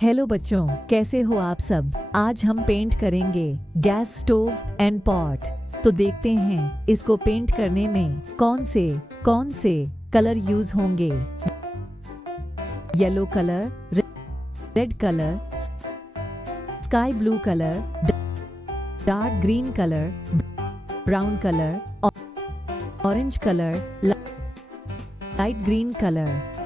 Hello बच्चों, कैसे हो आप सब। आज हम पेंट करेंगे गैस स्टोव एंड पॉट। तो देखते हैं इसको पेंट करने में कौन से कलर यूज होंगे। Yellow colour, red colour, sky blue colour, dark green colour, brown colour, orange colour, light green colour.